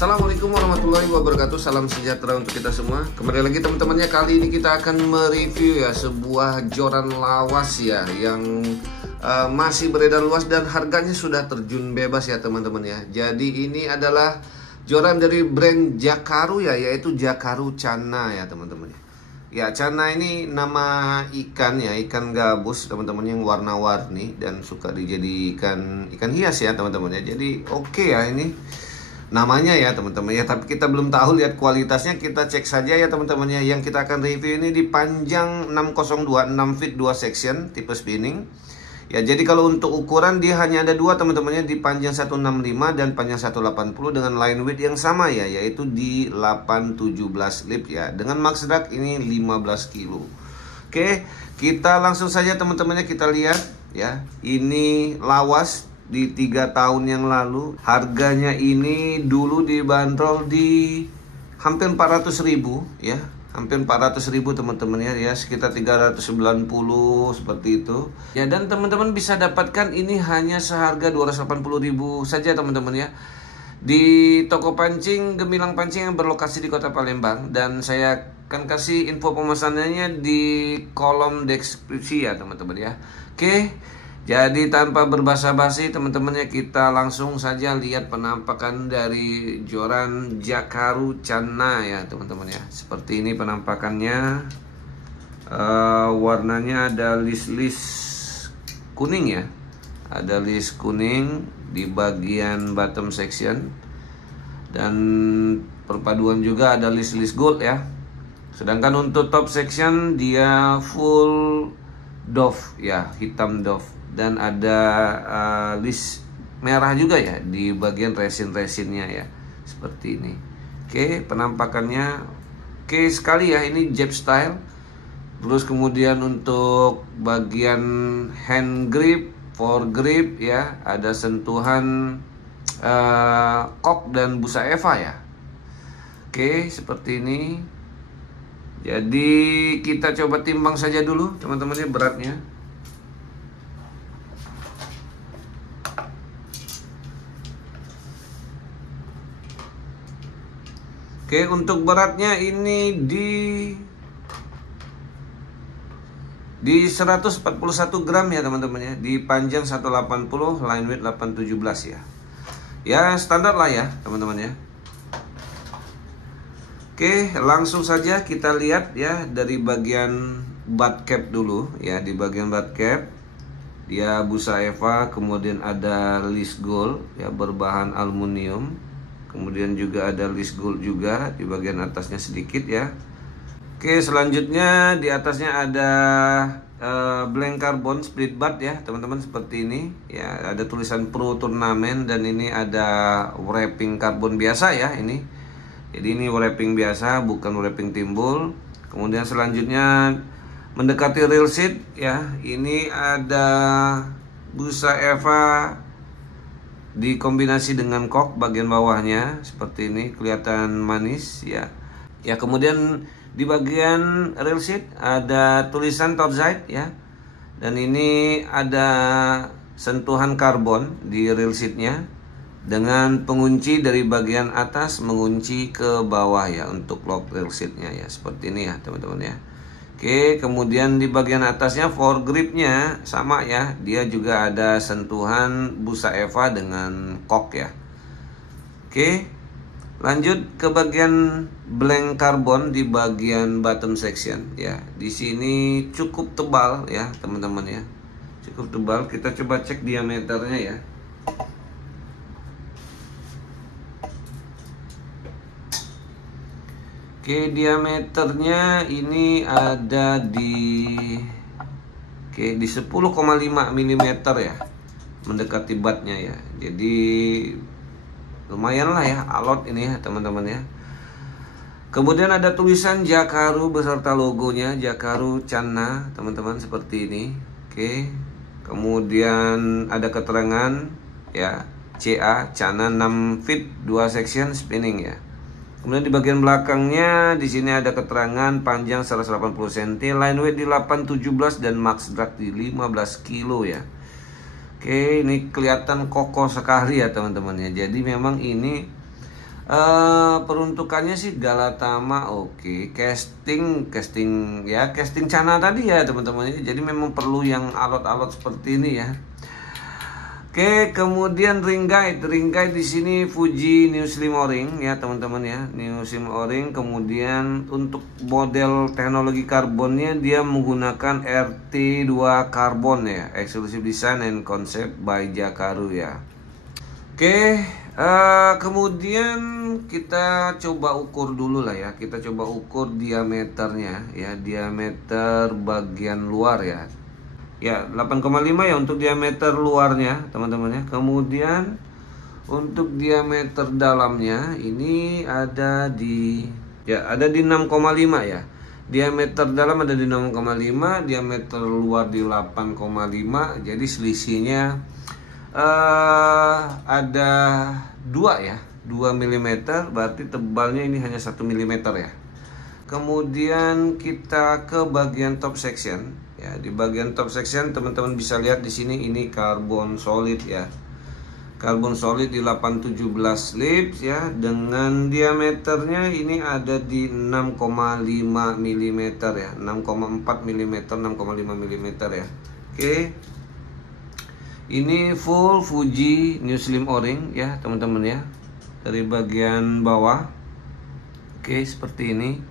Assalamualaikum warahmatullahi wabarakatuh. Salam sejahtera untuk kita semua. Kembali lagi teman-temannya, kali ini kita akan mereview ya sebuah joran lawas ya yang masih beredar luas dan harganya sudah terjun bebas ya teman-teman ya. Jadi ini adalah joran dari brand Jakaru ya, yaitu Jakaru Channa ya teman-teman. Ya, Channa ini nama ikan ya, ikan gabus teman-teman yang warna-warni dan suka dijadikan ikan hias ya teman-teman ya. Jadi oke ya ini namanya ya teman-teman ya, tapi kita belum tahu lihat kualitasnya, kita cek saja ya teman-teman ya. Yang kita akan review ini di panjang 602, 6 feet 2 section tipe spinning ya. Jadi kalau untuk ukuran dia hanya ada dua teman-teman ya, di panjang 165 dan panjang 180 dengan line width yang sama ya, yaitu di 817 lip ya, dengan max drag ini 15 kilo. Oke, kita langsung saja teman-teman ya, kita lihat ya. Ini lawas di 3 tahun yang lalu. Harganya ini dulu dibanderol di hampir 400.000 ya, hampir 400.000 teman-teman ya, sekitar 390 seperti itu ya. Dan teman-teman bisa dapatkan ini hanya seharga 280.000 saja teman-teman ya, di toko pancing Gemilang Pancing yang berlokasi di Kota Palembang. Dan saya akan kasih info pemesanannya di kolom deskripsi ya teman-teman ya. Oke, jadi tanpa berbasa-basi teman-teman ya, kita langsung saja lihat penampakan dari joran Jakaru Channa ya teman-teman ya. Seperti ini penampakannya. Warnanya ada list-list kuning ya, ada list kuning di bagian bottom section, dan perpaduan juga ada list-list gold ya. Sedangkan untuk top section dia full doff ya, hitam doff, dan ada list merah juga ya di bagian resin-resinnya ya, seperti ini. Oke, penampakannya oke sekali ya, ini jab style. Terus kemudian untuk bagian hand grip, foregrip ya, ada sentuhan kok dan busa Eva ya. Oke, seperti ini. Jadi kita coba timbang saja dulu teman-teman ya beratnya. Oke, untuk beratnya ini di 141 gram ya teman-teman ya, di panjang 180, line width 817 ya. Ya standar lah ya teman-teman ya. Oke, langsung saja kita lihat ya dari bagian butt cap dulu ya. Di bagian butt cap dia busa Eva, kemudian ada list gold ya berbahan aluminium. Kemudian juga ada list gold juga di bagian atasnya sedikit ya. Oke, selanjutnya di atasnya ada blank carbon split butt ya teman-teman, seperti ini ya. Ada tulisan Pro Turnamen, dan ini ada wrapping karbon biasa ya ini. Jadi ini wrapping biasa, bukan wrapping timbul. Kemudian selanjutnya mendekati real seat ya. Ini ada busa Eva dikombinasi dengan kok bagian bawahnya, seperti ini, kelihatan manis ya. Ya, kemudian di bagian real seat ada tulisan Torzite ya. Dan ini ada sentuhan karbon di real seatnya, dengan pengunci dari bagian atas mengunci ke bawah ya untuk lock real seatnya ya, seperti ini ya teman-teman ya. Oke, kemudian di bagian atasnya foregripnya sama ya, dia juga ada sentuhan busa Eva dengan kok ya. Oke, lanjut ke bagian blank carbon di bagian bottom section ya. Di sini cukup tebal ya teman-teman ya, cukup tebal. Kita coba cek diameternya ya. Oke, diameternya ini ada di 10,5 mm ya, mendekati buttnya ya. Jadi lumayan lah ya, alot ini ya teman-teman ya. Kemudian ada tulisan Jakaru beserta logonya Jakaru Channa teman-teman, seperti ini. Oke, kemudian ada keterangan ya, CA Channa 6 feet 2 section spinning ya. Kemudian di bagian belakangnya di sini ada keterangan panjang 180 cm, line weight di 817 dan max drag di 15 kilo ya. Oke, ini kelihatan kokoh sekali ya teman-teman ya. Jadi memang ini Peruntukannya sih Galatama oke. Casting ya, casting Cana tadi ya teman-teman. Jadi memang perlu yang alot-alot seperti ini ya. Oke, kemudian ring guide di sini Fuji New Slim O-ring ya teman-teman ya, New Slim O-ring. Kemudian untuk model teknologi karbonnya dia menggunakan RT2 karbon ya, exclusive design and concept by Jakaru ya. Oke, kemudian kita coba ukur dulu lah ya, kita coba ukur diameternya ya, diameter bagian luar ya. Ya 8,5 ya untuk diameter luarnya teman-teman ya. Kemudian untuk diameter dalamnya ini ada di 6,5 ya. Diameter dalam ada di 6,5, diameter luar di 8,5. Jadi selisihnya ada 2 ya, 2 mm, berarti tebalnya ini hanya 1 mm ya. Kemudian kita ke bagian top section. Ya, di bagian top section teman-teman bisa lihat di sini ini karbon solid ya. Karbon solid di 817 lips ya, dengan diameternya ini ada di 6,5 mm ya, 6,4 mm, 6,5 mm ya. Oke. Ini full Fuji New Slim O-ring ya, teman-teman ya. Dari bagian bawah. Oke, seperti ini.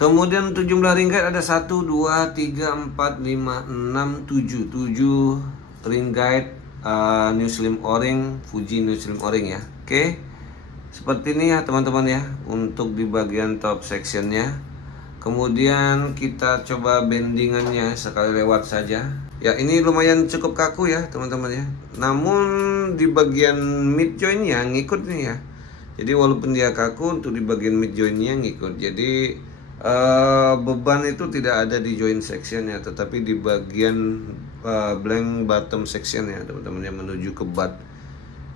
Kemudian untuk jumlah ring guide ada 1, 2, 3, 4, 5, 6, 7 ring guide New Slim O-ring, Fuji New Slim O-ring ya. Oke, seperti ini ya teman-teman ya untuk di bagian top sectionnya. Kemudian kita coba bendingannya sekali lewat saja. Ya ini lumayan cukup kaku ya teman-teman ya. Namun di bagian mid jointnya ngikut nih ya. Jadi walaupun dia kaku, untuk di bagian mid jointnya ngikut. Jadi beban itu tidak ada di joint section ya, tetapi di bagian blank bottom section ya teman-teman yang menuju ke butt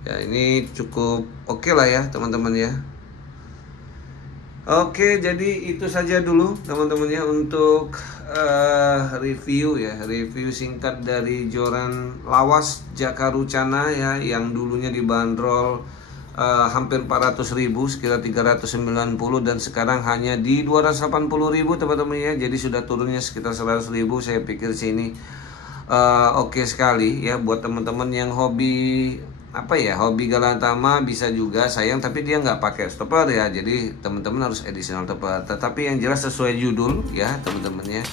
ya. Ini cukup oke lah ya teman-teman ya. Oke, jadi itu saja dulu teman-teman ya untuk review ya, review singkat dari joran lawas Jakaru Cana ya, yang dulunya dibanderol hampir 400.000, sekitar 390, dan sekarang hanya di 280.000 teman-teman ya. Jadi sudah turunnya sekitar 100.000. Saya pikir sini oke sekali ya buat teman-teman yang hobi hobi Galatama bisa juga sayang, tapi dia nggak pakai stopper ya. Jadi teman-teman harus additional stopper. Tetapi yang jelas sesuai judul ya teman-teman ya,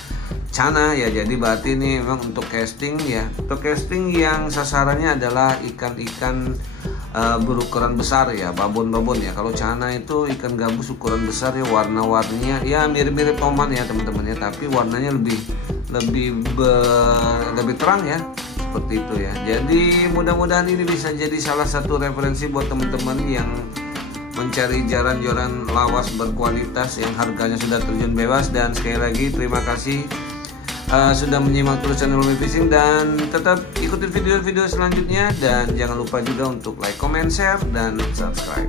Cana ya. Jadi berarti ini memang untuk casting ya, untuk casting yang sasarannya adalah ikan-ikan berukuran besar ya, babon-babon ya. Kalau Cana itu ikan gabus ukuran besar ya, warna-warninya ya mirip-mirip toman ya teman-teman ya, tapi warnanya lebih terang ya, seperti itu ya. Jadi mudah-mudahan ini bisa jadi salah satu referensi buat teman-teman yang mencari joran lawas berkualitas yang harganya sudah terjun bebas. Dan sekali lagi terima kasih sudah menyimak terus channel Hobi Fishing, dan tetap ikutin video-video selanjutnya, dan jangan lupa juga untuk like, comment, share, dan subscribe.